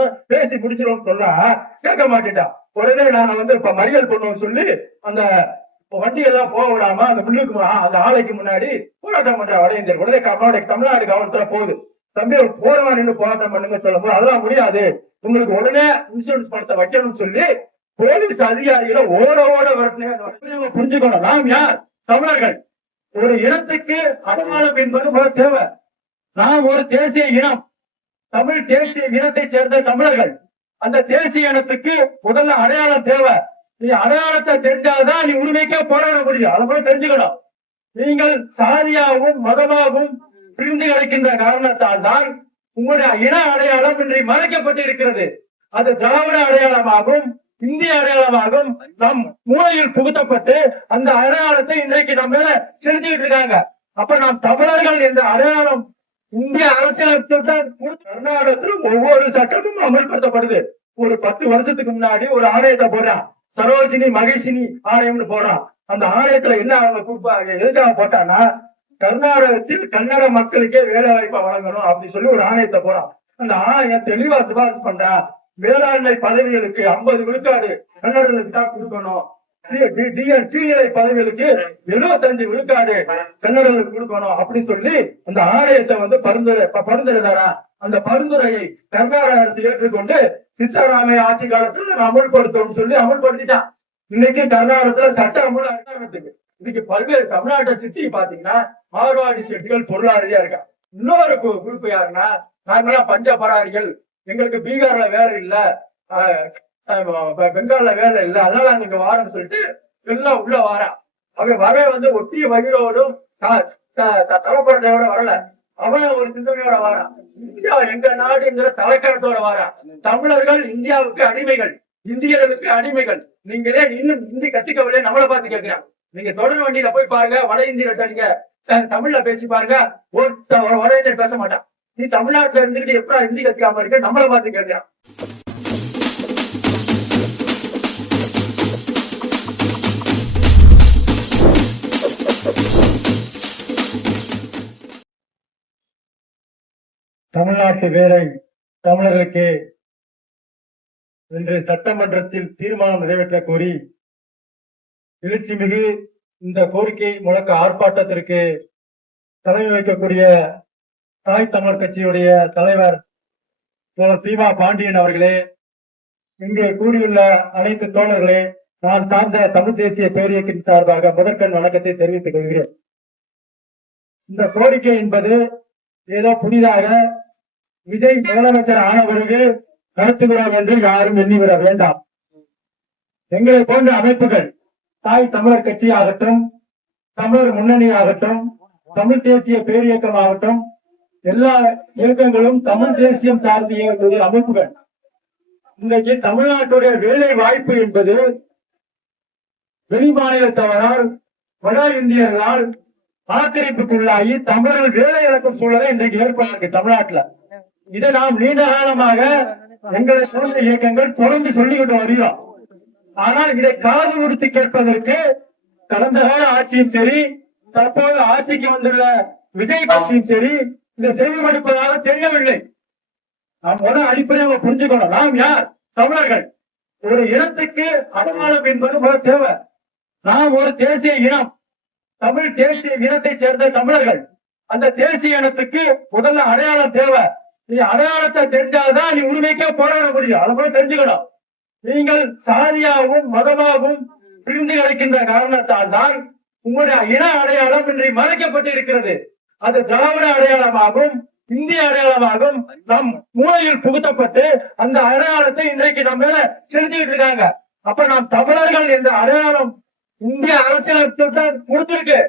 முடிச்சிடும் பேசி முடிச்சிடும் சொன்னா கேட்க மாட்டேட்டான். உடனே நாங்க இப்ப மறியல் பண்ணுவோம் சொல்லி அந்த வண்டி எல்லாம் போக விடாம அந்த முன்னுக்கு அந்த ஆலைக்கு முன்னாடி போராட்டம் பண்ற வட இந்தியர். உடனே தமிழ்நாடு கவனத்துல போகுது, தம்பி போறவா நின்று போராட்டம் பண்ணுங்க சொல்லும் போது அதெல்லாம் முடியாது, உங்களுக்கு உடனே இன்சூரன்ஸ் பணத்தை வைக்கணும்னு சொல்லி போலீஸ் அதிகாரிகளை ஓட வரட்டுன்னு புரிஞ்சுக்கணும். நாம் யார்? தமிழர்கள். ஒரு இனத்துக்கு அடையாளம் என்பது தேவை. நாம் ஒரு தேசிய இனம், தமிழ் தேசிய இனத்தை சேர்ந்த தமிழர்கள். அந்த தேசிய இனத்துக்கு முதல்ல அடையாளம் தேவை. நீ அடையாளத்தை தெரிஞ்சாதான் நீ உரிமைக்கே போராட முடியும். அதை போய் தெரிஞ்சுக்கணும். நீங்கள் சாதியாகவும் மதமாகவும் பிரிந்து கிடைக்கின்ற காரணத்தால் தான் உங்களுடைய இன அடையாளம் இன்றை மறைக்கப்பட்டு இருக்கிறது. அது திராவிட அடையாளமாகும், இந்திய அடையாளமாகும் நம் மூளையில் புகுத்தப்பட்டு அந்த அடையாளத்தை இன்றைக்கு நம்ம மேல செலுத்திட்டு இருக்காங்க. அப்ப நாம் தமிழர்கள் என்ற அடையாளம் இந்திய அரசியலமைப்பில் கர்நாடகத்தில் ஒவ்வொரு சட்டமும் அமல்படுத்தப்படுது. ஒரு 10 வருஷத்துக்கு முன்னாடி ஒரு ஆணையத்தை போடுறான், சரோஜினி மகேஷினி ஆணையம்னு போடுறான். அந்த ஆணையத்துல என்ன அவங்க எதுக்காக போட்டான்னா, கர்நாடகத்தில் கன்னட மக்களுக்கே வேலை வாய்ப்பை வழங்கணும் அப்படின்னு சொல்லி ஒரு ஆணையத்தை போறான். அந்த ஆணையம் தெளிவா சிபாரிசு பண்றான், வேளாண்மை பதவிகளுக்கு 50 விழுக்காடு கன்னடர்களுக்கு தான் கொடுக்கணும், கீழ்நிலை பதவிகளுக்கு 75 விழுக்காடு கன்னடர்களுக்கு கொடுக்கணும் அப்படி சொல்லி அந்த ஆணையத்தை பரிந்துரை அந்த பரிந்துரையை கர்நாடக அரசு ஏற்றுக்கொண்டு சித்தராமைய ஆட்சி காலத்துல அமுல்படுத்தும் சொல்லி அமுல்படுத்திட்டான். இன்னைக்கு கர்நாடகத்துல சட்ட அமுல் அரசாங்கத்துக்கு இன்னைக்கு பல்வேறு தமிழ்நாட்டை சுத்தி பாத்தீங்கன்னா மார்வாடி செட்டிகள் பொருளாதாரியா இருக்கா. இன்னொரு குறிப்பு யாருன்னா, நாங்கெல்லாம் பஞ்சபராரிகள், எங்களுக்கு பீகார்ல வேலை இல்ல, பெங்கால்ல வேலை இல்ல, அதனால நாங்க இங்க வாரன்னு சொல்லிட்டு எல்லாம் உள்ள வாரா. அவன் வர ஒட்டிய வயிறோடும் தலைப்படையோட வரல, அவன் ஒரு சிந்தனையோட வாரான். இந்தியா எங்க நாடுங்கிற தலைக்கணத்தோட வாரான். தமிழர்கள் இந்தியாவுக்கு அடிமைகள், இந்தியர்களுக்கு அடிமைகள். நீங்களே இன்னும் ஹிந்தி கத்துக்கவில்லை, நம்மளை பார்த்து கேட்கிறான். நீங்க தொடர் வண்டியில போய் பாருங்க, வட இந்திய நீங்க தமிழ்ல பேசி பாருங்க, வட இந்தியர் பேச மாட்டான். நீ தமிழ்நாட்டுல இருந்துட்டு எப்படா ஹிந்தி கத்துக்காம இருக்க, நம்மளை பார்த்து கேட்கிறான். தமிழ்நாட்டு வேலை தமிழர்களுக்கு இன்று சட்டமன்றத்தில் தீர்மானம் நிறைவேற்ற கோரி எழுச்சிமிகு இந்த கோரிக்கை முழக்க ஆர்ப்பாட்டத்திற்கு தலைமை வைக்கக்கூடிய தாய் தமிழர் கட்சியுடைய தலைவர் பீமா பாண்டியன் அவர்களே, இங்கே கூறியுள்ள அனைத்து தோழர்களே, நான் சார்ந்த தமிழ் தேசிய பேரியக்கத்தின் சார்பாக முதற்கண் வணக்கத்தை தெரிவித்துக் கொள்கிறேன். இந்த கோரிக்கை என்பது ஏதோ புதிதாக விஜய் முதலமைச்சர் ஆன பிறகு நடத்துகிறோம் என்று யாரும் எண்ணிவிட வேண்டாம். எங்களை போன்ற அமைப்புகள், தாய் தமிழர் கட்சி ஆகட்டும், தமிழர் முன்னணி ஆகட்டும், தமிழ் தேசிய பேரியக்கம் ஆகட்டும், எல்லா இயக்கங்களும் தமிழ் தேசியம் சார்ந்த இயக்கக்கூடிய அமைப்புகள். இன்றைக்கு தமிழ்நாட்டுடைய வேலை வாய்ப்பு என்பது வெளி மாநிலத்தவரால், வட இந்தியர்களால் ஆக்கிரமிப்புக்குள்ளாகி தமிழர்கள் வேலை இழக்கும் சூழலை இன்றைக்கு ஏற்பட்டிருக்கு தமிழ்நாட்டுல. இதை நாம் நீண்ட காலமாக எங்களை சோழ இயக்கங்கள் தொடர்ந்து சொல்லிக்கொண்டு வருகிறோம். ஆனால் இதை காது கொடுத்து கேட்பதற்கு கடந்த கால ஆட்சியும் சரி, தற்போது ஆட்சிக்கு வந்துள்ள விஜய் கட்சியும் சரி இந்த செய்தி மறுப்பதாக தெரியவில்லை. நாம் ஒரு அடிப்படையாக புரிஞ்சுக்கணும். நாம் யார்? தமிழர்கள். ஒரு இனத்துக்கு அடையாளம் என்பது தேவை. நாம் ஒரு தேசிய இனம், தமிழ் தேசிய இனத்தை சேர்ந்த தமிழர்கள். அந்த தேசிய இனத்துக்கு முதல்ல அடையாளம் தேவை. நீ அடையாளத்தை தெரிஞ்சாதான் நீ உரிமைக்கே போராட முடியும். அதை போய் தெரிஞ்சுக்கணும். நீங்கள் சாதியாகவும் மதமாகவும் பிரிந்து கிடைக்கின்ற காரணத்தால் தான் உங்களுடைய இன அடையாளம் இன்றை மறைக்கப்பட்டு இருக்கிறது. அது திராவிட அடையாளமாகும், இந்திய அடையாளமாகும் நம் மூளையில் புகுத்தப்பட்டு அந்த அடையாளத்தை இன்றைக்கு நம்ம மேல செலுத்திட்டு இருக்காங்க. அப்ப நாம் தமிழர்கள் என்ற அடையாளம் இந்திய அரசியலமைப்பில் தான் கொடுத்திருக்கு.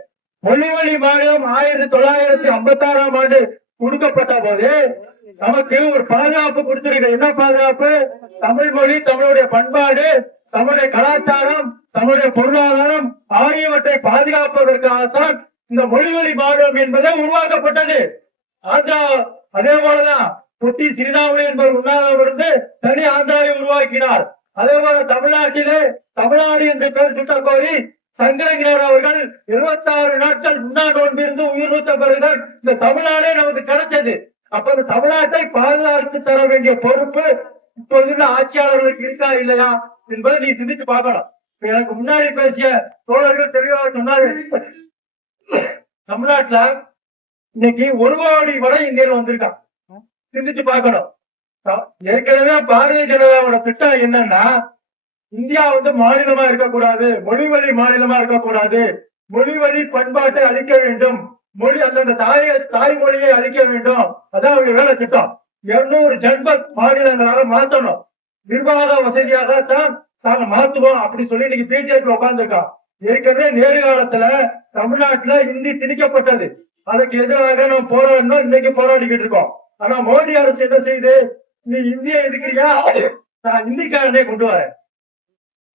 மொழிவழி மாநிலம் 1956ஆம் ஆண்டு கொடுக்கப்பட்ட போது நமக்கு ஒரு பாதுகாப்பு கொடுத்திருக்கு. என்ன பாதுகாப்பு? தமிழ் மொழி, தமிழுடைய பண்பாடு, தமிழுடைய கலாச்சாரம், தமிழுடைய பொருளாதாரம் ஆகியவற்றை பாதுகாப்பதற்காகத்தான் இந்த மொழிவழி மாநிலம் என்பதே உருவாக்கப்பட்டது. ஆந்திரா அதே போலதான் பொட்டி ஸ்ரீராமுலு என்பவர் உண்ணாவிலிருந்து தனி ஆந்திராவை உருவாக்கினார். அதே போல தமிழ்நாட்டிலே தமிழ்நாடு என்று பெயர் சுட்ட கோரி சங்கரகிரர் அவர்கள் 76 நாட்கள் உண்ணா நோன்பிருந்து உயிர் நீத்த பிறகுதான் இந்த தமிழ்நாடே நமக்கு கிடைச்சது. அப்ப இந்த தமிழ்நாட்டை பாதுகாத்து தர வேண்டிய பொறுப்பு இப்போதுள்ள ஆட்சியாளர்களுக்கு இருக்கா இல்லையா என்பதை நீ சிந்தித்து பார்க்கணும். எனக்கு முன்னாடி பேசிய தோழர்கள் தெளிவாக சொன்னாரு, தமிழ்நாட்டுல இன்னைக்கு 1 கோடி வட இந்தியர்கள் வந்திருக்கான். சிந்திச்சு பார்க்கணும். ஏற்கனவே பாரதிய ஜனதாவோட திட்டம் என்னன்னா, இந்தியா மாநிலமா இருக்கக்கூடாது, மொழிவழி மாநிலமா இருக்கக்கூடாது, மொழிவழி பண்பாட்டை அழிக்க வேண்டும், மொழி அந்தந்த தாய்மொழியை அழிக்க வேண்டும். அதான் அவங்க வேலை திட்டம். 200 ஜன்பத் மாநிலங்களாக மாற்றணும். நிர்வாக வசதியாக தான் நாங்க மாத்துவோம் அப்படி சொல்லி இன்னைக்கு பிஜேபி உட்கார்ந்துருக்கோம். ஏற்கனவே நேரு காலத்துல தமிழ்நாட்டுல இந்தி திணிக்கப்பட்டது. அதுக்கு எதிராக நம்ம போராடணும், இன்னைக்கு போராடிக்கிட்டு இருக்கோம். ஆனா மோடி அரசு என்ன செய்யுது, நீ இந்திய எதுக்குறியா, நான் இந்திக்காரனே கொண்டு வரேன்,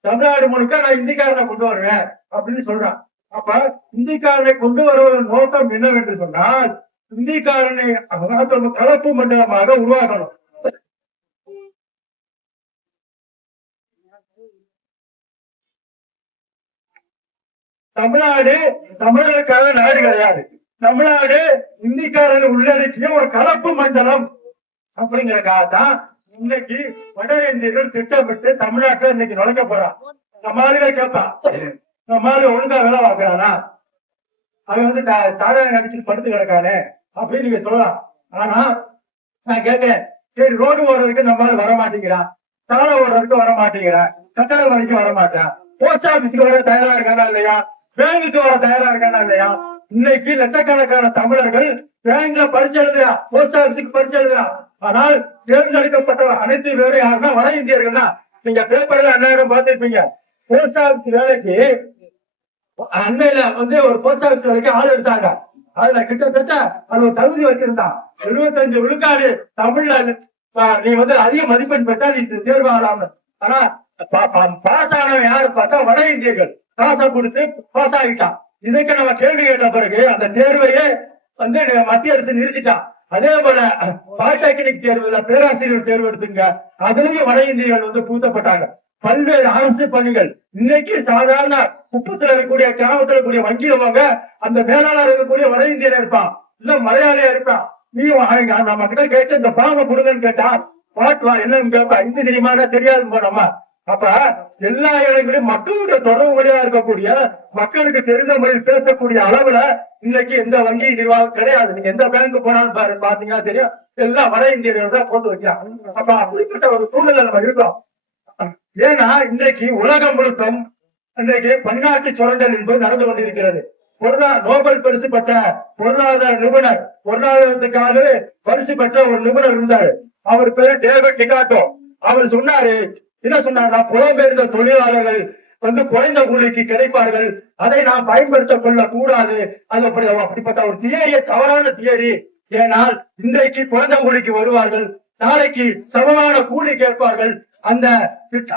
தமிழ்நாடு முழுக்க நான் இந்திக்காரனை கொண்டு வருவேன் அப்படின்னு சொல்றான். அப்ப இந்திக்காரனை கொண்டு வருவதன் நோக்கம் என்னவென்று சொன்னால், இந்திக்காரனை கலப்பு மண்டலமாக உருவாக்கணும். தமிழ்நாடு தமிழர்களுக்காக நாடு கிடையாது. தமிழ்நாடு இந்திக்காரர்கள் உள்ளடக்கிய ஒரு கலப்பு மண்டலம் அப்படிங்கறக்காகத்தான் இன்னைக்கு வட இந்தியர்கள் திட்டமிட்டு தமிழ்நாட்டுல இன்னைக்கு நுழைக்க போறான். நம்மளால கேட்பான், நம்மளால ஒழுங்கா வேலை பார்க்கறானா, அவன் தாராயம் நடிச்சுட்டு படுத்து கிடக்கானே அப்படின்னு நீங்க சொல்லலாம். ஆனா நான் கேட்கிறேன், சரி ரோடு ஓடுறதுக்கு நம்மளால வர மாட்டேங்கிறான், சாலை ஓடுறதுக்கு வர மாட்டேங்கிறான், கட்டட வரைக்கும் வர மாட்டான், போஸ்ட் ஆபீஸ்க்கு வர தயாரா இருக்கானா இல்லையா, பேங்குக்கு வர தயாரா இருக்கானா இல்லையா? இன்னைக்கு லட்சக்கணக்கான தமிழர்கள் பேங்க்ல பரிசு எழுதுறா, போஸ்ட் ஆபீஸுக்கு பரிசு எழுதுறா. ஆனால் தேர்ந்தெடுக்கப்பட்ட அனைத்து பேரும் யாருன்னா வட இந்தியர்கள் தான். நீங்க பேப்பர்ல அந்நேரம் பார்த்திருப்பீங்க, போஸ்ட் ஆபீஸ் வேலைக்கு அண்மையில ஒரு போஸ்ட் ஆபீஸ் வேலைக்கு ஆள் எடுத்தாங்க. அதுல கிட்டத்தட்ட அது ஒரு தகுதி வச்சிருந்தான். 75 விழுக்காடு தமிழ்ல நீ அதிக மதிப்பெண் பெற்றா நீ தேர்வு ஆகலாம். ஆனா பாஸ் ஆனவன் யாரு பார்த்தா வட இந்தியர்கள் காசை கொடுத்து பாஸ் ஆகிட்டான். இதுக்கு நம்ம கேள்வி கேட்ட பிறகு அந்த தேர்வையே மத்திய அரசு நிறுத்திட்டான். அதே போல பாலிடெக்னிக் தேர்வுல பேராசிரியர் தேர்வு எடுத்துங்க, அதுலயும் வட இந்தியர்கள் பூத்தப்பட்டாங்க. பல்வேறு அரசு பணிகள் இன்னைக்கு சாதாரண குப்பத்துல இருக்கக்கூடிய கிராமத்துல இருக்கக்கூடிய வங்கியில அந்த மேலாளர் இருக்கக்கூடிய வட இந்தியர் இருப்பான், இல்ல மலையாளியா இருப்பான். நீ நம்ம கிட்ட கேட்டு இந்த பாவ கொடுங்கன்னு கேட்டா பாட்டுவா என்னன்னு கேட்பா, இது தெரியுமா தெரியாது போனோமா. அப்ப எல்லா இடங்களிலும் மக்களுடைய தொடர்பு மொழியா இருக்கக்கூடிய, மக்களுக்கு தெரிந்த முறையில் பேசக்கூடிய அளவுல இன்னைக்கு எந்த வங்கி நிர்வாகம் கிடையாது. நீங்க எந்த பேங்க் போனாலும் பாத்தீங்கன்னா தெரியும், எல்லாம் வட இந்தியர்கள் தான் கொண்டு வைக்கலாம். அப்ப அப்படிப்பட்ட ஒரு சூழ்நிலை நம்ம இருக்கோம். ஏன்னா இன்றைக்கு உலகம் முழுக்கம் இன்றைக்கு பன்னாட்டு சுரண்டல் என்பது நடந்து கொண்டிருக்கிறது. நோபல் பரிசு பெற்ற பொருளாதார நிபுணர், பொருளாதாரத்துக்காக பரிசு பெற்ற ஒரு நிபுணர் இருந்தாரு. அவர் பேரு டேவிட் டிகாட்டோ. அவர் சொன்னாரு, என்ன சொன்னார்னா, புலம்பெயர்ந்த தொழிலாளர்கள் குறைந்த கூலிக்கு கிடைப்பார்கள், அதை நாம் பயன்படுத்திக் கொள்ள கூடாது. அது அப்படிப்பட்ட ஒரு தியரிய தவறான தியரி. ஏனால் இன்றைக்கு குறைந்த கூலிக்கு வருவார்கள், நாளைக்கு சமமான கூலி கேட்பார்கள்.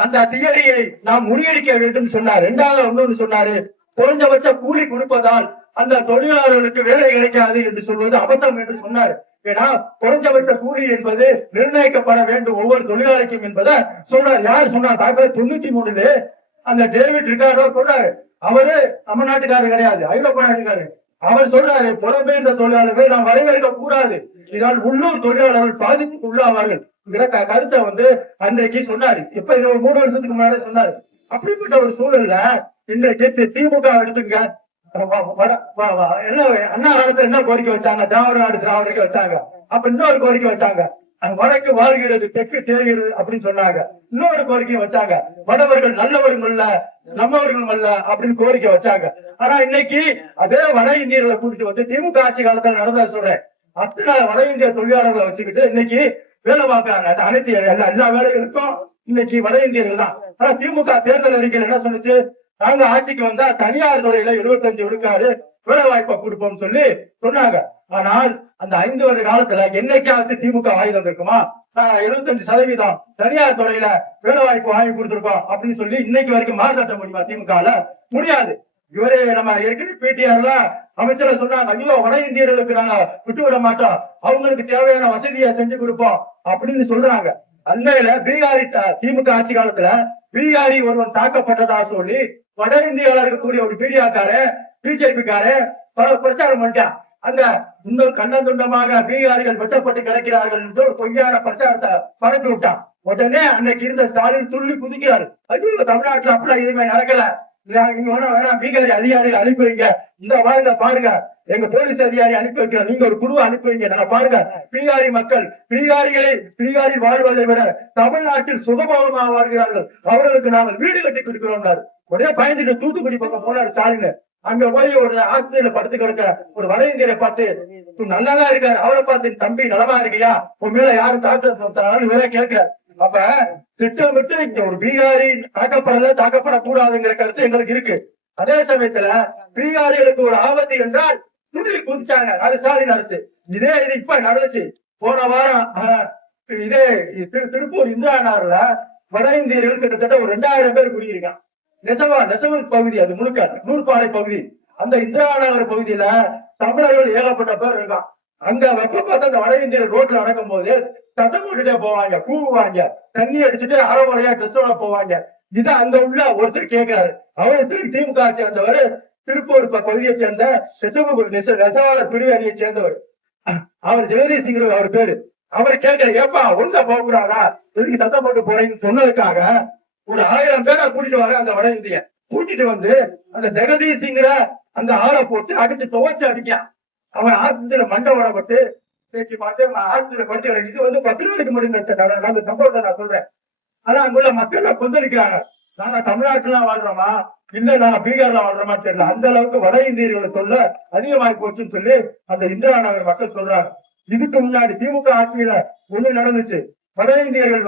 அந்த தியரியை நாம் முறியடிக்க வேண்டும் சொன்னார். இரண்டாவது ஒன்று சொன்னாரு, குறைஞ்சபட்ச கூலி கொடுப்பதால் அந்த தொழிலாளர்களுக்கு வேலை கிடைக்காது என்று சொல்வது அபத்தம் என்று சொன்னார். ஏன்னா குறைஞ்சபட்ச கூலி என்பது நிர்ணயிக்கப்பட வேண்டும் ஒவ்வொரு தொழிலாளிக்கும் என்பதை சொன்னார். யார் சொன்னார்? 1993 அந்த டேவிட் ரிகார்டோ சொல்றாரு. அவரு நம்ம நாட்டுக்காரர் கிடையாது, ஐரோப்பா நாட்டுக்காரர். அவர் சொல்றாரு, புலம்பெயர்ந்த தொழிலாளர்களை நாம் வரவேற்க கூடாது, இதனால் உள்ளூர் தொழிலாளர்கள் பாதிப்புக்கு உள்ளாவார்கள். கருத்தை அன்றைக்கு சொன்னாரு. இப்ப இது ஒரு 3 வருஷத்துக்கு முன்னாடி சொன்னாரு. அப்படிப்பட்ட ஒரு சூழல்ல இன்றைக்கு திமுக எடுத்துங்க, அண்ணா காலத்துல என்ன கோரிக்கை வச்சாங்க? திராவிடருக்கு வச்சாங்க. அப்ப இன்னொரு கோரிக்கை வச்சாங்க, வடக்கு வாழ்கிறது தெற்கு தேர்கிறது அப்படின்னு சொன்னாங்க. இன்னொரு கோரிக்கை வச்சாங்க, வடவர்கள் நல்லவர்கள் அல்ல நம்மவர்கள் அல்ல அப்படின்னு கோரிக்கை வச்சாங்க. ஆனா இன்னைக்கு அதே வட இந்தியர்களை கூட்டிட்டு திமுக ஆட்சி காலத்துல நடந்தா சொல்றேன், அத்தனை வட இந்திய தொழிலாளர்களை வச்சுக்கிட்டு இன்னைக்கு வேலை பார்க்கறாங்க. அனைத்து எல்லா வேலைகளுக்கும் இன்னைக்கு வட இந்தியர்கள் தான். ஆனா திமுக தேர்தல் அறிக்கையில் என்ன சொன்னுச்சு? நாங்க ஆட்சிக்கு வந்தா தனியார் துறையில 75 விழுக்காடு வேலை வாய்ப்பை கொடுப்போம் சொல்லி சொன்னாங்க. ஆனால் அந்த 5 வருட காலத்துல என்னைக்காவது திமுக வாங்கி தந்திருக்குமா? 75% தனியார் துறையில வேலை வாய்ப்பு வாங்கி கொடுத்திருக்கோம் அப்படின்னு சொல்லி இன்னைக்கு வரைக்கும் மாறுதட்ட முடியுமா? திமுக முடியாது. இவரே நம்ம ஏற்கனவே பிடிஆர்ல அமைச்சர சொன்னாங்க, ஐயோ வட இந்தியர்களுக்கு நாங்க விட்டு விட மாட்டோம், அவங்களுக்கு தேவையான வசதியை செஞ்சு கொடுப்போம் அப்படின்னு சொல்றாங்க. அண்மையில பீகாரி திமுக ஆட்சி காலத்துல பீகாரி ஒருவன் தாக்கப்பட்டதா சொல்லி வட இந்தியாவில் இருக்கக்கூடிய ஒரு பிடிஆர்கார பிஜேபி கார பிரச்சாரம் பண்ணிட்டான். அங்க இன்னும் கண்ணந்துண்டமாக பீகாரிகள் வெட்டப்பட்டு கிடக்கிறார்கள் என்று பொய்யான பிரச்சாரத்தை பரப்பி விட்டான். உடனே அன்னைக்கு இருந்த ஸ்டாலின் துள்ளி குதிக்கிறாரு. ஐயோ தமிழ்நாட்டுல அப்படிலாம் எதுவுமே நடக்கல, நீங்க வேணாம் பீகாரி அதிகாரிகள் அனுப்பி வைங்க, இந்த மாதிரி பாருங்க எங்க போலீஸ் அதிகாரி அனுப்பி வைக்கிறோம், நீங்க ஒரு குழுவை அனுப்பி வைங்க, நாங்க பாருங்க பீகாரி மக்கள் பீகாரி வாழ்வதை விட தமிழ்நாட்டில் சுகபோகமாக வாழ்கிறார்கள், அவர்களுக்கு நாங்கள் வீடு கட்டி கொடுக்கிறோம். உடனே பயந்துட்டு தூத்துக்குடி பக்கம் போனாரு ஸ்டாலின். அங்க போய் ஒரு ஆஸ்பத்திரியில படுத்து கிடக்க ஒரு வட இந்தியரை பார்த்து நல்லாதான் இருக்காரு, அவரை பார்த்து தம்பி நலமா இருக்கியா, உன் மேல யாரும் தாக்கம் வேற கேட்கிறார். அப்ப திட்டமிட்டு இங்க ஒரு பீகாரி தாக்கப்படக்கூடாதுங்கிற கருத்து எங்களுக்கு இருக்கு. அதே சமயத்துல பீகாரிகளுக்கு ஒரு ஆபத்து என்றால் துணியில் குதிச்சாங்க, அது ஸ்டாலின் அரசு. இது இப்ப நடந்துச்சு. போன வாரம் இதே திருப்பூர் இந்திரா நகர்ல வட இந்தியர்கள் கிட்டத்தட்ட ஒரு 2000 பேர் குடியிருக்கான். நெசவு பகுதி, அது முழுக்க நூற்பாலை பகுதி. அந்த இந்திரா நகர் பகுதியில தமிழர்கள் ஏகப்பட்ட பேர் இருக்கான். அங்க வெப்ப பார்த்து அந்த வட இந்தியர் ரோட்ல நடக்கும் போது சத்தம் போட்டுட்டே போவாங்க, பூவாங்க, தண்ணி அடிச்சுட்டு அரைமுறையா ட்ரெஸ்ஸோட போவாங்க. இதை அங்க உள்ள ஒருத்தர் கேட்கிறாரு. அவர் திமுக சேர்ந்தவர், திருப்பூர் பகுதியை சேர்ந்த நெசவாளர் பிரிவு அணியை சேர்ந்தவர். அவர் ஜெகதீஷ் சிங் அவர் பேரு. அவர் கேட்க, ஏப்பா ஒழுங்கா போக கூடாதா, எதுக்கு சத்தம் போட்டு போறீங்கன்னு சொன்னதுக்காக ஒரு 1000 பேரை கூட்டிட்டு வர அந்த வட இந்திய கூட்டிட்டு வந்து அந்த ஜெகதீஷ் சிங்கிற அந்த ஆளை போட்டு அடிச்சு துவைச்சு அடிக்கான். அவன் ஆஸ்பத்திரியில மண்டை உடப்பட்டு ஆஸ்பத்திரியில படுத்து. இது 10 நாளைக்கு முடிந்த சம்பவத்தை நான் சொல்றேன். ஆனா அங்குள்ள மக்கள் கொந்தளிக்கிறாங்க, நாங்க தமிழ்நாட்டுல வாழ்றோமா இல்ல நாங்க பீகார்ல வாழ்றோமா தெரியல, அந்த அளவுக்கு வட இந்தியர்களை சொல்ல அதிகமாகி போச்சுன்னு சொல்லி அந்த இந்திரா நகர் மக்கள் சொல்றாங்க. இதுக்கு முன்னாடி திமுக ஆட்சியில ஒண்ணு நடந்துச்சு. வட இந்தியர்கள்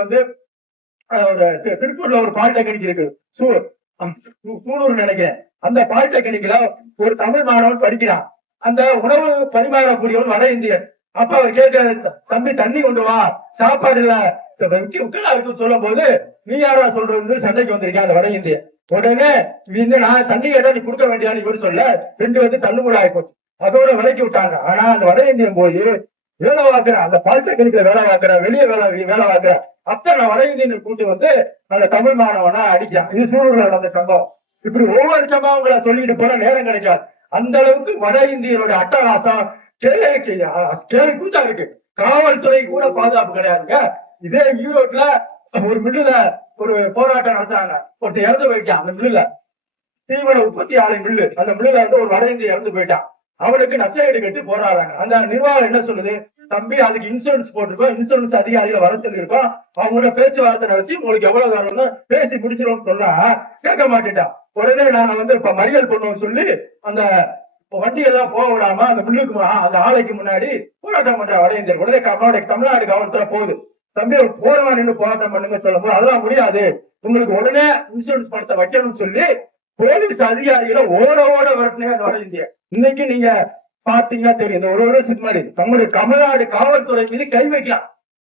திருப்பூர்ல ஒரு பாலிடெக்னிக் இருக்கு, சூலூர் நினைக்கிறேன். அந்த பாலிடெக்னிக்ல ஒரு தமிழ் மாணவன் படிக்கிறான். அந்த உணவு பரிமாறக்கூடியவன் வட இந்தியன். அப்ப அவர் கேட்க, தம்பி தண்ணி கொண்டு வா, சாப்பாடு இல்ல உக்கலா இருக்குன்னு சொல்லும் போது, நீ யாரா சொல்றது சண்டைக்கு வந்திருக்கேன் அந்த வட இந்திய. உடனே நான் தண்ணி கேட்டா நீ கொடுக்க வேண்டியான்னு இவர் சொல்ல 2 தள்ளுமுறை ஆயிப்போச்சு. அதோட விலைக்கு விட்டாங்க. ஆனா அந்த வட இந்தியன் போய் வேலை பார்க்கிற, அந்த பாலிடெக்னிக்ல வேலை பார்க்கிற, வெளியே வேலை பார்க்கிற அத்தனை வட இந்தியனை கூட்டு வந்து அந்த தமிழ் மாணவனா அடிக்கான். இது சூழல் நடந்த சம்பவம். இப்படி ஒவ்வொரு சம்பவங்களை சொல்லிட்டு போற நேரம் கிடைக்காது. அந்த அளவுக்கு வட இந்தியனுடைய அட்டகாசம் கேள்வி கூச்சா இருக்கு. காவல்துறை கூட பாதுகாப்பு கிடையாதுங்க. இதே ஈரோட்ல ஒரு மில்லுல ஒரு போராட்டம் நடத்துறாங்க, ஒருத்தர் இறந்து போயிட்டான். அந்த மில்லுல தீவன உற்பத்தி ஆலை மில்லு, அந்த மில்லுல ஒரு வட இந்திய இறந்து போயிட்டான். அவனுக்கு நஷ்டஈடு கட்டி போராடுறாங்க. அந்த நிர்வாகம் என்ன சொல்லுது, தம்பி அதுக்கு இன்சூரன்ஸ் போட்டிருக்கோம், இன்சூரன்ஸ் அதிகாரிகளை வர சொல்லியிருக்கோம், அவங்களோட பேச்சுவார்த்தை நடத்தி உங்களுக்கு எவ்வளவு வேணும்னு பேசி முடிச்சிடும் சொன்னா கேட்க மாட்டேட்டான். உடனே நாங்க இப்ப மறியல் பண்ணுவோம் சொல்லி அந்த வண்டி எல்லாம் போக விடாம அந்த மில்லுக்கு அந்த ஆலைக்கு முன்னாடி போராட்டம் பண்ற வட இந்தியர். உடனே தமிழ்நாடு கவனத்துல போகுது, தம்பி போறவா நின்று போராட்டம் பண்ணுங்க சொல்லும் போது அதெல்லாம் முடியாது, உங்களுக்கு உடனே இன்சூரன்ஸ் பணத்தை வைக்கணும்னு சொல்லி போலீஸ் அதிகாரிகளை ஓட விரட்டினே வட இந்திய. இன்னைக்கு நீங்க பாத்தீங்கன்னா தெரியும், இந்த ஒரு வருஷத்துக்கு முன்னாடி நம்முடைய தமிழ்நாடு காவல்துறை மீது கை வைக்கலாம்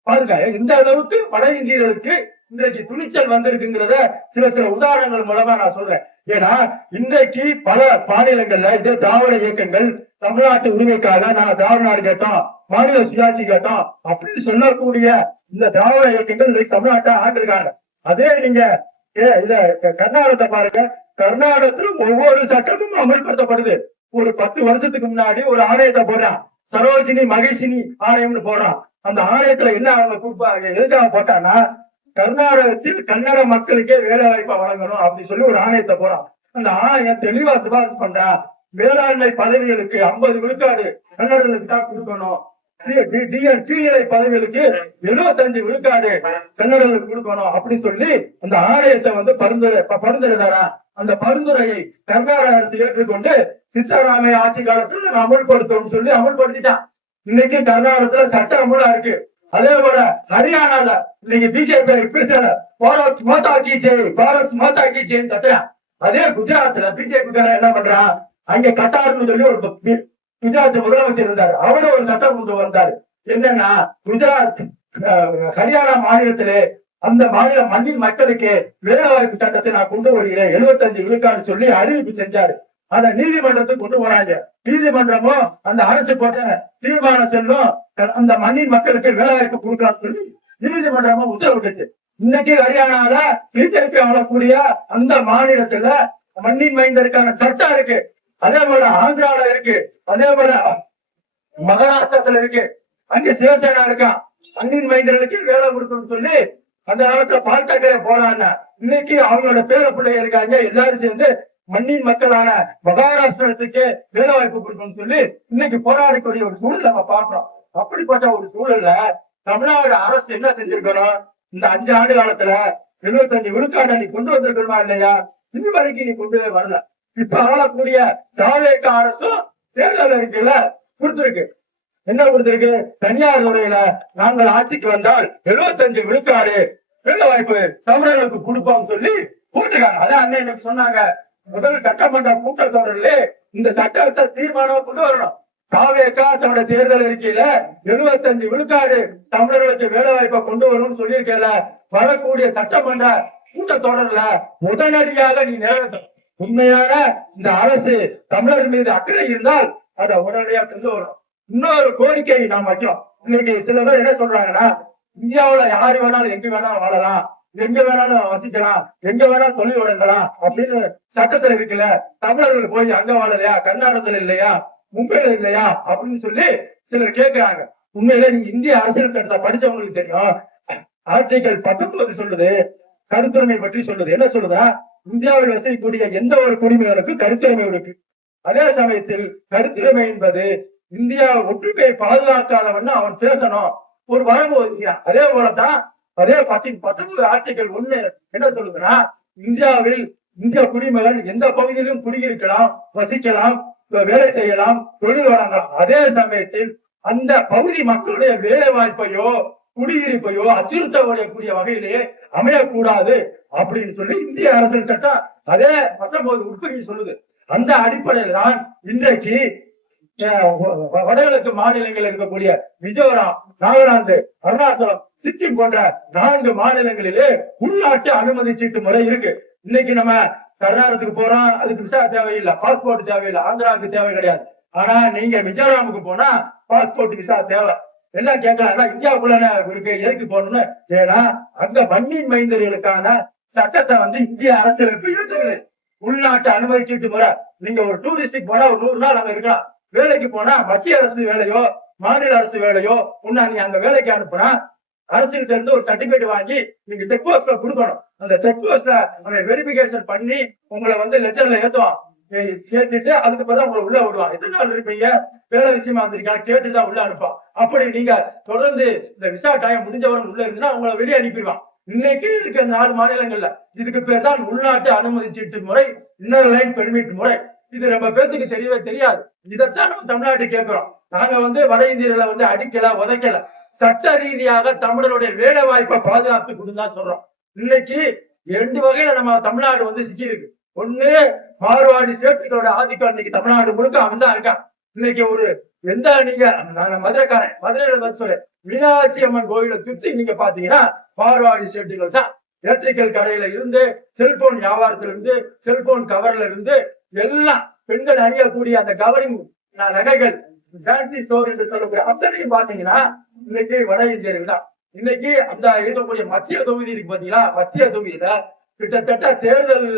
பாருங்க. இந்த அளவுக்கு வட இந்தியர்களுக்கு இன்றைக்கு துணிச்சல் வந்திருக்குங்கிறத சில உதாரணங்கள் மூலமா நான் சொல்றேன். ஏன்னா இன்றைக்கு பல மாநிலங்கள்ல இதே திராவிட இயக்கங்கள் தமிழ்நாட்டு உரிமைக்காக நாங்க திராவிட நாடு கேட்டோம், மாநில சுயாட்சி கேட்டோம் அப்படின்னு சொல்லக்கூடிய இந்த திராவிட இயக்கங்கள் இன்னைக்கு தமிழ்நாட்டை ஆண்டிருக்காங்க. அதே நீங்க இத கர்நாடகத்தை பாருங்க, கர்நாடகத்துல ஒவ்வொரு சட்டமும் அமல்படுத்தப்படுது. ஒரு 10 வருஷத்துக்கு முன்னாடி ஒரு ஆணையத்தை போடுறான், சரோஜினி மகேஷினி ஆணையம்னு போடுறான். அந்த ஆணையத்துல என்ன அவங்க எதுக்காக போட்டான்னா, கர்நாடகத்தில் கன்னட மக்களுக்கே வேலை வாய்ப்பை வழங்கணும் அப்படி சொல்லி ஒரு ஆணையத்தை போறான். அந்த ஆணையம் தெளிவா சிபாரிசு பண்றான், வேளாண்மை பதவிகளுக்கு 50 விழுக்காடு கன்னடர்களுக்கு தான் கொடுக்கணும், கீழ்நிலை பதவிகளுக்கு 75 விழுக்காடு கன்னடர்களுக்கு கொடுக்கணும் அப்படி சொல்லி அந்த ஆணையத்தை பரிந்துரை அந்த பரிந்துரையை கர்நாடக அரசு ஏற்றுக்கொண்டு சித்தராமைய ஆட்சி காலத்துல அமல்படுத்தும் சொல்லி அமல்படுத்திட்டான். இன்னைக்கு கர்நாடகத்துல சட்ட அமலா இருக்கு. அதே போல ஹரியானால இன்னைக்கு பிஜேபி பேசல, பாரத் மாதா கி ஜெய், பாரத் மாதா கி ஜெய்ன்னு கட்டுறான். அதே குஜராத்ல பிஜேபி என்ன பண்றான், அங்க கட்டார்னு சொல்லி ஒரு குஜராத் முதலமைச்சர் இருந்தாரு, அவரு ஒரு சட்டம் கொண்டு வந்தாரு. என்னன்னா குஜராத் ஹரியானா மாநிலத்திலே அந்த மாநில மண்ணின் மக்களுக்கு வேலை வாய்ப்பு சட்டத்தை நான் கொண்டு வருகிறேன் 75 விழுக்காடு சொல்லி அறிவிப்பு செஞ்சாரு. அத நீதிமன்றத்துக்கு கொண்டு போனாங்க. நீதிமன்றமும் அந்த அரசு போட்ட தீர்மானம் செல்லும், அந்த மண்ணின் மக்களுக்கு வேலை வாய்ப்பு கொடுக்கலாம்னு சொல்லி நீதிமன்றமும் உத்தரவிட்டுச்சு. இன்னைக்கு ஹரியானால பிஜேபி ஆளக்கூடிய அந்த மாநிலத்துல மண்ணின் மைந்தருக்கான சட்டம் இருக்கு. அதே போல ஆந்திரால இருக்கு, அதே போல மகாராஷ்டிரத்துல இருக்கு, அங்க சிவசேனா இருக்கான். மண்ணின் மைந்தர்களுக்கு வேலை கொடுக்கணும்னு சொல்லி அந்த காலத்துல பால்டாக்கரை போனாங்க. இன்னைக்கு அவங்களோட பேர பிள்ளைங்க இருக்காங்க, எல்லாரும் சேர்ந்து மண்ணின் மக்களான மகாராஷ்டிரத்துக்கு வேலை வாய்ப்பு கொடுக்கணும்னு சொல்லி இன்னைக்கு போராடக்கூடிய ஒரு சூழல் நம்ம பார்க்கிறோம். அப்படிப்பட்ட ஒரு சூழல்ல தமிழ்நாடு அரசு என்ன செஞ்சிருக்கணும்? இந்த 5 ஆண்டு காலத்துல 75 விழுக்காடு நீ கொண்டு வந்திருக்கணுமா இல்லையா? இது வரைக்கும் நீ கொண்டு வரல. இப்ப ஆளக்கூடிய தாவேக அரசும் தேர்தல் அறிக்கையில கொடுத்திருக்கு. என்ன கொடுத்திருக்கு? தனியார் துறையில நாங்கள் ஆட்சிக்கு வந்தால் 75 விழுக்காடு வேலை வாய்ப்பு தமிழர்களுக்கு கொடுப்போம் சொல்லி போட்டிருக்காங்க. அதான் அண்ணன் எனக்கு சொன்னாங்க, முதல் சட்டமன்ற கூட்டத்தொடரிலே இந்த சட்டத்தை தீர்மானம் கொண்டு வரணும். தாவேகா தன்னோட தேர்தல் அறிக்கையில 75 விழுக்காடு தமிழர்களுக்கு வேலை வாய்ப்பை கொண்டு வரணும்னு சொல்லியிருக்கல. வரக்கூடிய சட்டமன்ற கூட்டத்தொடர்ல உடனடியாக நீ நிறைவேற்றும். உண்மையான இந்த அரசு தமிழர் மீது அக்கறை இருந்தால் அதை உடனடியாக கொண்டு வரும். இன்னொரு கோரிக்கை நாம் வைக்கிறோம். இன்னைக்கு சில பேர் என்ன சொல்றாங்கன்னா, இந்தியாவுல யாரு வேணாலும் எங்க வேணாலும் வாழலாம், எங்க வேணாலும் வசிக்கலாம், எங்க வேணாலும் தொழில் தொடங்கலாம் அப்படின்னு சட்டத்துல இருக்குல்ல, தமிழர்கள் போய் அங்க வாழலையா, கர்நாடகத்துல இல்லையா, மும்பைல இல்லையா அப்படின்னு சொல்லி சிலர் கேட்கிறாங்க. உண்மையில நீங்க இந்திய அரசியல் சட்டத்தை படிச்சவங்களுக்கு தெரியும். ஆர்டிகல் 19 சொல்லுது, கருத்துரிமை பற்றி சொல்லுது. என்ன சொல்லுதா? இந்தியாவில் வசிக்கக்கூடிய எந்த ஒரு குடிமகனுக்கும் கருத்துரிமை இருக்கு. அதே சமயத்தில் கருத்துரிமை என்பது இந்தியா ஒற்றுமையை பாதுகாக்காதவன் அவன் பேசணும், ஒரு வரம்பு ஒதுக்கிறான். அதே போலதான் அதே 19 ஆர்டிகல் 1 என்ன சொல்லுதுன்னா, இந்தியாவில் இந்திய குடிமகன் எந்த பகுதியிலும் குடியிருக்கலாம், வசிக்கலாம், வேலை செய்யலாம், தொழில் வழங்கலாம். அதே சமயத்தில் அந்த பகுதி மக்களுடைய வேலை வாய்ப்பையோ குடியிருப்பையோ அச்சுறுத்தக்கூடிய வகையிலே அமையக்கூடாது அப்படின்னு சொல்லி இந்திய அரசியல் சட்டம் அதே 19 உட்பிரிவு சொல்லுது. அந்த அடிப்படையில் தான் இன்றைக்கு வடகிழக்கு மாநிலங்களில் இருக்கக்கூடிய மிசோரம், நாகாலாந்து, அருணாச்சலம், சிக்கிம் போன்ற 4 மாநிலங்களிலே உள்நாட்டு அனுமதி சீட்டு முறை இருக்கு. இன்னைக்கு நம்ம கர்நாடகத்துக்கு போறோம், அதுக்கு விசா தேவையில்லை, பாஸ்போர்ட் தேவையில்லை, ஆந்திராவுக்கு தேவை கிடையாது. ஆனா நீங்க மிசோராமுக்கு போனா பாஸ்போர்ட் விசா தேவை. என்ன கேட்கலாம், இந்தியாவுக்குள்ள இருக்கு, எதுக்கு போகணும்னு. ஏன்னா அங்க மண்ணின் மைந்தர்களுக்கான சட்டத்தை இந்திய அரசியலமைப்பு இருக்குது. உள்நாட்டு அனுமதி சீட்டு முறை. நீங்க ஒரு டூரிஸ்டுக்கு போனா ஒரு 100 நாள் அங்க இருக்கலாம். வேலைக்கு போனா மத்திய அரசு வேலையோ மாநில அரசு வேலையோ உன்ன நீ அங்க வேலைக்கு அனுப்புனா அரசுகிட்ட இருந்து ஒரு சர்டிபிகேட் வாங்கி நீங்க செக் போஸ்ட்ல கொடுக்கணும். அந்த செக் போஸ்ட்ல வெரிபிகேஷன் பண்ணி உங்களை லெஜர்ல ஏத்துவான். சேர்த்துட்டு அதுக்கு பிறகு உங்களை உள்ள விடுவான். எத்தனை நாள் இருப்பீங்க, வேலை விஷயமா வந்திருக்கா கேட்டுதான் உள்ள அனுப்பான். அப்படி நீங்க தொடர்ந்து இந்த விசா டைம் முடிஞ்சவரும் உள்ள இருந்துன்னா உங்களை வெளியே அனுப்பிடுவான். இன்னைக்கு இருக்க 4 மாநிலங்கள்ல இதுக்கு பேர் தான் உள்நாட்டு அனுமதி சீட்டு முறை, இன்னர் லைன் பெர்மிட் முறை. இது நம்ம பேருக்கு தெரியவே தெரியாது. இதைத்தான் நம்ம தமிழ்நாட்டு கேட்கிறோம். நாங்க வட இந்தியர்களை அடிக்கல, உதைக்கல, சட்ட ரீதியாக தமிழருடைய வேலை வாய்ப்பை பாதுகாத்து கொடுத்தா சொல்றோம். இன்னைக்கு 2 வகையில நம்ம தமிழ்நாடு சிக்கி இருக்கு. ஒண்ணு, மார்வாடி சேட்டுகளோட ஆதிக்கம் இன்னைக்கு தமிழ்நாடு முழுக்க அவன் தான் இருக்கான். இன்னைக்கு ஒரு எந்த நீங்க நாங்க மதுரைக்காரன், மதுரையில சொல்றேன், மீனாட்சி அம்மன் கோயிலை சுத்தி நீங்க பாத்தீங்கன்னா மார்வாடி சேட்டுகள் தான். எலக்ட்ரிக்கல் கடையில இருந்து, செல்போன் வியாபாரத்துல இருந்து, செல்போன் கவர்ல இருந்து எல்லாம் பெண்கள் அணியக்கூடிய அந்த கவரிங் நகைகள், ஃபேன்சி ஸ்டோர் என்று சொல்லக்கூடிய அத்தனையும் பாத்தீங்கன்னா இன்னைக்கு வட இந்தியர்கள் தான். இன்னைக்கு அந்த இருக்கக்கூடிய மத்திய தொகுதி இருக்கு பாத்தீங்களா, மத்திய தொகுதியில கிட்டத்தட்ட தேர்தல்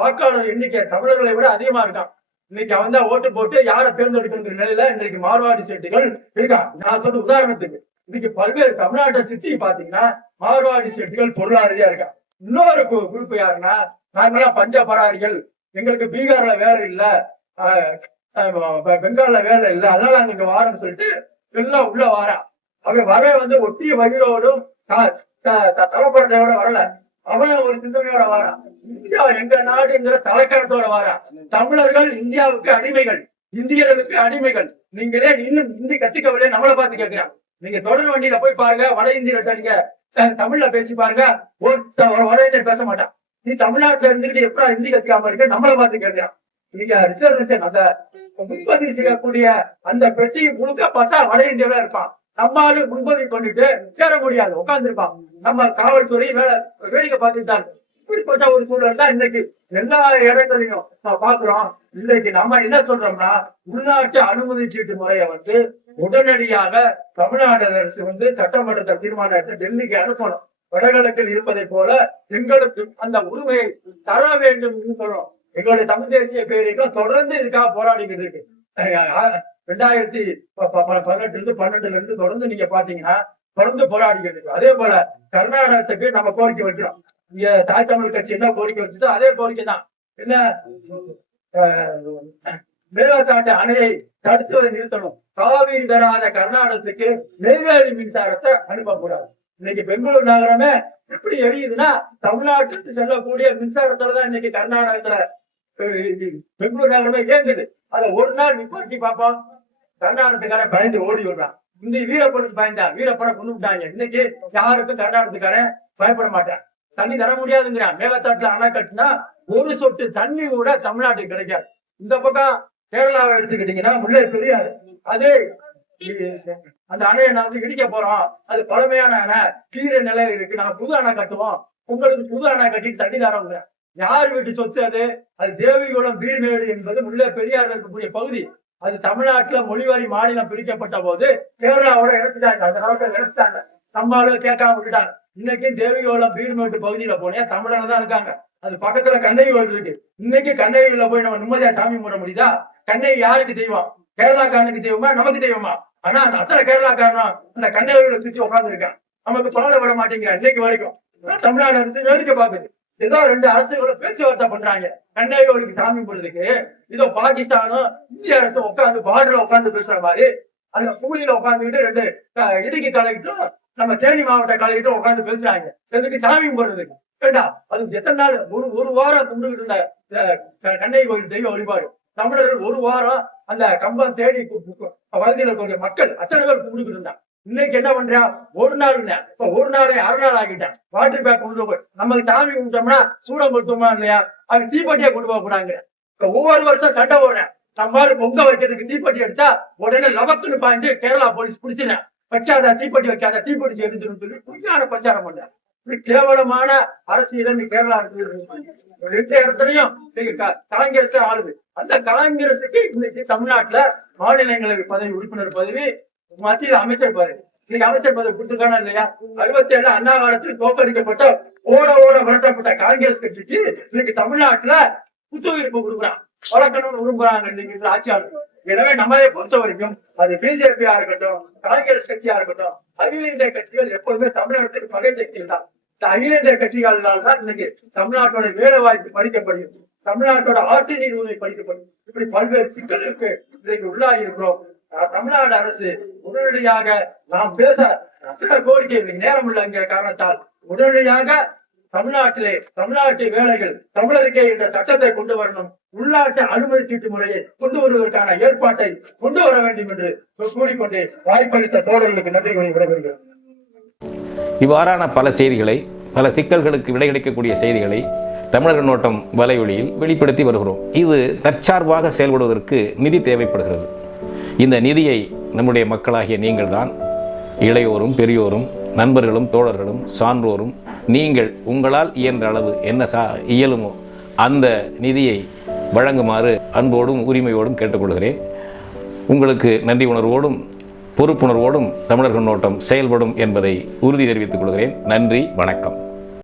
வாக்காளர் எண்ணிக்கை தமிழர்களை விட அதிகமா இருக்கான். இன்னைக்கு அவன் தான் ஓட்டு போட்டு யாரை தேர்ந்தெடுக்கிற நிலையில இன்னைக்கு மார்வாடி சேட்டுகள் இருக்கான். நான் சொல்ற உதாரணத்துக்கு இன்னைக்கு பல்வேறு தமிழ்நாட்டை சுத்தி பாத்தீங்கன்னா மார்வாடி சேட்டுகள் பொருளாதாரியா இருக்கான். இன்னொரு குறிப்பு யாருன்னா, நாங்கெல்லாம் பஞ்ச பராரிகள், எங்களுக்கு பீகார்ல வேலை இல்ல, பெங்கால்ல வேலை இல்ல, அதனால நாங்க இங்க வாரம்னு சொல்லிட்டு எல்லாம் உள்ள வாரான். அவன் ஒட்டிய வகிரோடும் தலைப்படையோட வரல, அவன் ஒரு சிந்தனையோட வாரான். இந்தியா எங்க நாடுங்கிற தலைக்கணத்தோட வாரான். தமிழர்கள் இந்தியாவுக்கு அடிமைகள், இந்தியர்களுக்கு அடிமைகள். நீங்களே இன்னும் ஹிந்தி கத்துக்கவில்லை, நம்மளை பார்த்து கேட்கிறான். நீங்க தொடர் வண்டியில போய் பாருங்க, வட இந்தியர்கிட்ட நீங்க தமிழ்ல பேசி பாருங்க, வட இந்தியர் பேச மாட்டான். நீ தமிழ்நாட்டுல இருந்துட்டு எப்படா ஹிந்தி கத்துக்காம இருக்க, நம்மளை பார்த்து கேட்கிறான். நீங்க ரிசர்வேஷன் அந்த முன்பதிவு செய்யக்கூடிய அந்த பெட்டி முழுக்க பார்த்தா வட இந்தியாவில இருப்பான். நம்மாலும் முன்பதிவு பண்ணிட்டு சேர முடியாது, உட்கார்ந்து இருப்பான். நம்ம காவல்துறை வேடிக்கை பார்த்துட்டாங்க. இப்படிப்பட்ட ஒரு சூழல் தான் இன்னைக்கு எல்லா இடங்களையும் பாக்குறோம். இன்னைக்கு நம்ம என்ன சொல்றோம்னா, உள்நாட்டு அனுமதி சீட்டு முறையை உடனடியாக தமிழ்நாடு அரசு சட்டமன்றத்தை தீர்மானம் எடுத்து டெல்லிக்கு அனுப்பணும். வடகிழக்கில் இருப்பதை போல எங்களுக்கு அந்த உரிமையை தர வேண்டும் என்று சொல்றோம். எங்களுடைய தமிழ் தேசிய பேரியக்கம் தொடர்ந்து இதுக்காக போராடிக்கிட்டு இருக்கு. 2018 12 தொடர்ந்து நீங்க பாத்தீங்கன்னா தொடர்ந்து போராடிக்கிட்டு இருக்கோம். அதே போல கர்நாடகத்துக்கு நம்ம கோரிக்கை வைக்கிறோம். இங்க தாய் தமிழ் கட்சி என்ன கோரிக்கை வச்சுட்டோ அதே கோரிக்கை தான். என்ன மேகதாட்டு அணையை தடுத்துவதை நிறுத்தணும். காவிரி தராத கர்நாடகத்துக்கு நெய்வேலி மின்சாரத்தை அனுப்பக்கூடாது. இன்னைக்கு பெங்களூர் நகரமே எப்படி எரியுதுன்னா தமிழ்நாட்டுக்கு செல்லக்கூடிய மின்சாரத்துலதான் இன்னைக்கு கர்நாடகத்துல பெங்களூர் நகரமே இயங்குது. அதை ஒரு நாள் நிப்பாட்டி பார்ப்போம். கர்நாடகத்துக்கார பயந்து ஓடி விடுறான். இந்த வீரப்பனுக்கு பயந்தா வீரப்பனை கொண்டு விட்டாங்க. இன்னைக்கு யாருக்கும் கர்நாடகத்துக்காரன் பயப்பட மாட்டான். தண்ணி தர முடியாதுங்கிறான். மேகதாட்டுல அணை கட்டினா ஒரு சொட்டு தண்ணி கூட தமிழ்நாட்டுக்கு கிடைக்காது. இந்த பக்கம் கேரளாவை எடுத்துக்கிட்டீங்கன்னா முல்லை பெரியாறு, அது அந்த அணையை நான் வந்து இடிக்க போறோம், அது பழமையான அணை, கீரை நிலையில இருக்கு, நாங்க புது அணை கட்டுவோம், உங்களுக்கு புது அணை கட்டிட்டு தண்ணி தரோங்க. யார் வீட்டு சொத்து அது? அது தேவிகுளம் பீர்மேடு என்பது முல்லை பெரியாறு இருக்கக்கூடிய பகுதி. அது தமிழ்நாட்டுல மொழிவாரி மாநிலம் பிரிக்கப்பட்ட போது கேரளாவோட எடுத்துட்டாங்க. அந்த காலத்துல எடுத்துட்டாங்க. நம்ம ஆளுகள் கேட்காம விட்டுட்டாங்க. இன்னைக்கு தேவிகுளம் பீர்மேட்டு பகுதியில போனே தமிழர் தான் இருக்காங்க. அது பக்கத்துல கண்ணகி கோயில் இருக்கு. இன்னைக்கு கண்ணகில போய் நம்ம நிம்மதியா சாமி கும்பிட முடியுதா? கண்ணகி யாருக்கு தெய்வம்? கேரளாக்காரனுக்கு தெய்வமா, நமக்கு தெய்வமா? ஆனா அந்த அத்தனை கேரளாக்காரனும் அந்த கண்ணகில சுற்றி உட்கார்ந்து இருக்கான். நமக்கு பாட விட மாட்டேங்கிறான். இன்னைக்கு வரைக்கும் தமிழ்நாடு அரசு வேடிக்கை பாக்குது. ஏதோ ரெண்டு அரசுகளோட பேச்சுவார்த்தை பண்றாங்க கண்ணகி கோயிலுக்கு சாமி கும்பிடுறதுக்கு. இதோ பாகிஸ்தானும் இந்திய அரசும் உட்காந்து பார்டர்ல உட்காந்து பேசுற மாதிரி அந்த கூலியில உட்காந்துக்கிட்டு ரெண்டு இடுக்கி கலெக்டரும் நம்ம தேனி மாவட்ட கலெக்டரும் உட்காந்து பேசுறாங்க. எதுக்கு? சாமி கும்பிடுறதுக்கு. கேட்டா அது எத்தனை நாள்? ஒரு வாரம் கும்பிட்டுக்கிட்டு இருந்த கண்ணகி கோயில் தெய்வ வழிபாடு தமிழர்கள் ஒரு வாரம் அந்த கம்பம் தேடி பகுதியில் இருக்கக்கூடிய மக்கள் அத்தனை பேர் கும்பிட்டுக்கிட்டு இருந்தாங்க. இன்னைக்கு என்ன பண்றான்? ஒரு நாள் இப்ப ஒரு நாளை அரை நாள் ஆகிட்டான். வாட்டர் பேக் கொண்டு போய் நமக்கு சாமி கும்பிட்டோம்னா சூடம் கொடுத்தோமா இல்லையா, அது தீப்பெட்டியா கொண்டு போக கூடாங்க. ஒவ்வொரு வருஷம் சண்டை போடுறேன். நம்ம பொங்க வைக்கிறதுக்கு தீப்பெட்டி எடுத்தா உடனே லவக்குன்னு பாய்ந்து கேரளா போலீஸ் பிடிச்சிடறேன். வைக்காத தீப்பெட்டி, வைக்காத தீப்பெட்டி எரிஞ்சிடும் சொல்லி புரியான பிரச்சாரம் பண்றேன். கேவலமான அரசியல் கேரளா ரெண்டு இடத்துலயும் காங்கிரஸ் ஆளுது. அந்த காங்கிரஸுக்கு இன்னைக்கு தமிழ்நாட்டுல மாநிலங்களவை பதவி, உறுப்பினர் பதவி, மத்திய அமைச்சர் பதவி, இன்னைக்கு அமைச்சர் பதவி கொடுத்துருக்கானா இல்லையா? 67 அண்ணா காலத்தில் தோற்கடிக்கப்பட்ட ஓட விரட்டப்பட்ட காங்கிரஸ் கட்சிக்கு இன்னைக்கு தமிழ்நாட்டுல புத்துயிர்ப்பு கொடுக்குறான், வளர்க்கணும்னு விரும்புறாங்க இன்னைக்கு ஆட்சியாளர். எனவே நம்மளை பொறுத்த வரைக்கும் அது பிஜேபியா இருக்கட்டும், காங்கிரஸ் கட்சியா இருக்கட்டும், அகில இந்திய கட்சிகள் எப்போதுமே தமிழ்நாட்டுக்கு பகை சக்திகள் தான். இந்த அகில இந்திய கட்சிகளால்தான் இன்னைக்கு தமிழ்நாட்டோட வேலை வாய்ப்பு பறிக்கப்படுகிறது, தமிழ்நாட்டோட ஆற்று நீர் உரிமை பறிக்கப்படுது. இப்படி பல்வேறு சிக்கலுக்கு இன்றைக்கு உள்ளாகி இருக்கிறோம். தமிழ்நாடு அரசு உடனடியாக நாம் பேச கோரிக்கை நேரம் இல்லைங்கிற காரணத்தால் உடனடியாக தமிழ்நாட்டு வேலைகள் தமிழருக்கே என்ற சட்டத்தை கொண்டு வரணும், உள்நாட்டு அனுமதி சீட்டு முறையை கொண்டு வருவதற்கான ஏற்பாட்டை கொண்டு வர வேண்டும் என்று கூறிக்கொண்டு வாய்ப்பளித்த தோழர்களுக்கு நன்றி கூறி விடைபெறுகிறேன். இவ்வாறான பல செய்திகளை, பல சிக்கல்களுக்கு விடை கிடைக்கக்கூடிய செய்திகளை தமிழர் கண்ணோட்டம் வலையொலியில் வெளிப்படுத்தி வருகிறோம். இது தற்சார்பாக செயல்படுவதற்கு நிதி தேவைப்படுகிறது. இந்த நிதியை நம்முடைய மக்களாகிய நீங்கள் தான், இளையோரும் பெரியோரும் நண்பர்களும் தோழர்களும் சான்றோரும், நீங்கள் உங்களால் இயன்ற அளவு என்ன இயலுமோ அந்த நிதியை வழங்குமாறு அன்போடும் உரிமையோடும் கேட்டுக்கொள்கிறேன். உங்களுக்கு நன்றி உணர்வோடும் பொறுப்புணர்வோடும் தமிழர் கண்ணோட்டம் செயல்படும் என்பதை உறுதி தெரிவித்துக் கொள்கிறேன். நன்றி, வணக்கம்.